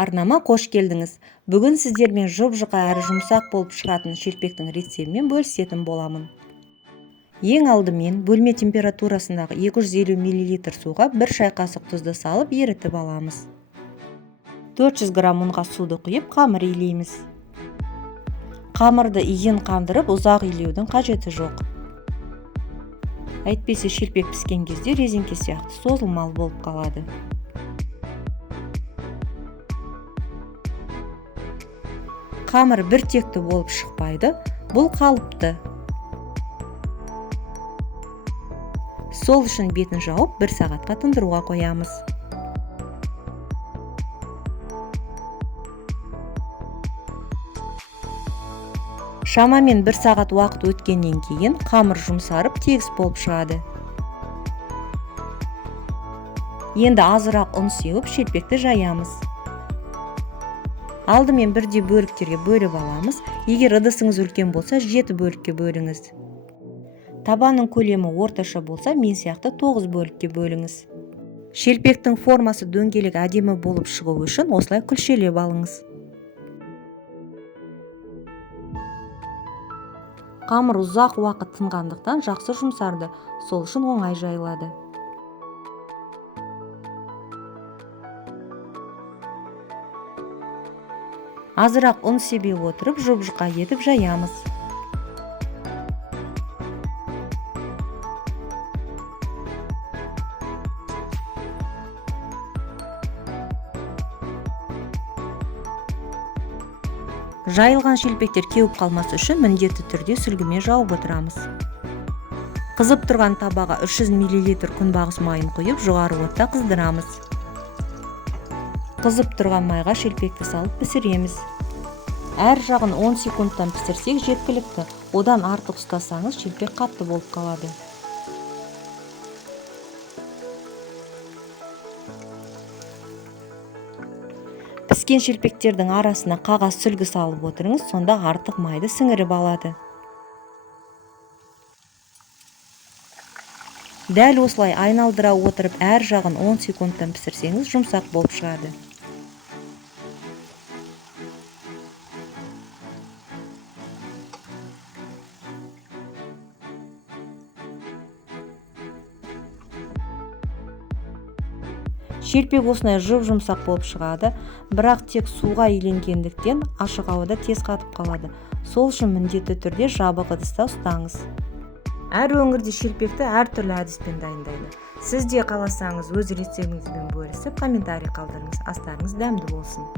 Арнама қош келдіңіз. Бүгін сіздермен жұп-жұқа әрі жұмсақ болып шығатын шелпектің рецептімен бөлісетін боламын. Ең алдымен бөлме температурасындағы 250 мл суға 1 шай қасық тұзды салып ерітіп аламыз. 400 грамм ұнға суды құйып қамыр илейміз. Қамырды иін қандырып ұзақ илеудің қажеті жоқ. Әйтпесе шелпек піскен кезде резеңке сияқты созылмалы болып қалады. Қамыр бір текті болып шықпайды, бұл қалыпты. Сол үшін бетін жауып 1 сағатқа тындыруға қоямыз. Шамамен 1 сағат уақыт өткеннен кейін қамыр жұмсарып тегіс болып шығады. Енді азырақ ұн сеуіп шелпекті жаямыз. Алдымен бірдей бөліктерге бөліп аламыз. Егер ыдысыңыз үлкен болса, 7 бөлікке бөліңіз. Табанның көлемі орташа болса, мен сияқты 9 бөлікке бөліңіз. Шелпектің формасы дөңгелек әдемі болып шығу үшін осылай күлшелеп алыңыз. Қамыр ұзақ уақыт тынғандықтан жақсы жұмсарды, сол үшін оңай жайылады. Азырақ ұн себе отырып, жұп-жұқа етіп жаямыз. Жайылған шелпектер кеуіп қалмас үшін міндетті түрде сүлгімен жауып отырамыз. Қызып тұрған табаға 300 мл күнбағыс майын құйып, жоғары отта қыздырамыз. Қызып тұрған майға шелпекті салып пісіреміз. Әр жағын 10 секундтан пісірсек жеткілікті. Одан артық ұстасаңыз шелпек қатты болып қалады. Піскен шелпектердің арасына қағаз сүлгі салып отырыңыз, сонда артық майды сіңіріп алады. Дәл осылай айналдыра отырып әр жағын 10 секундтан пісірсеңіз жұмсақ болып шығады. Шелпек осындай жұп-жұмсақ болып шығады, бірақ тек суға иленгендіктен ашық ауада тез қатып қалады. Сол үшін міндетті түрде жабық ыдыста ұстаңыз. Әр өңірде шелпекті әртүрлі әдіспен дайындайды. Сіз де қаласаңыз өз рецептіңізбен бөлісіп комментарий қалдырыңыз. Астарыңыз дәмді болсын.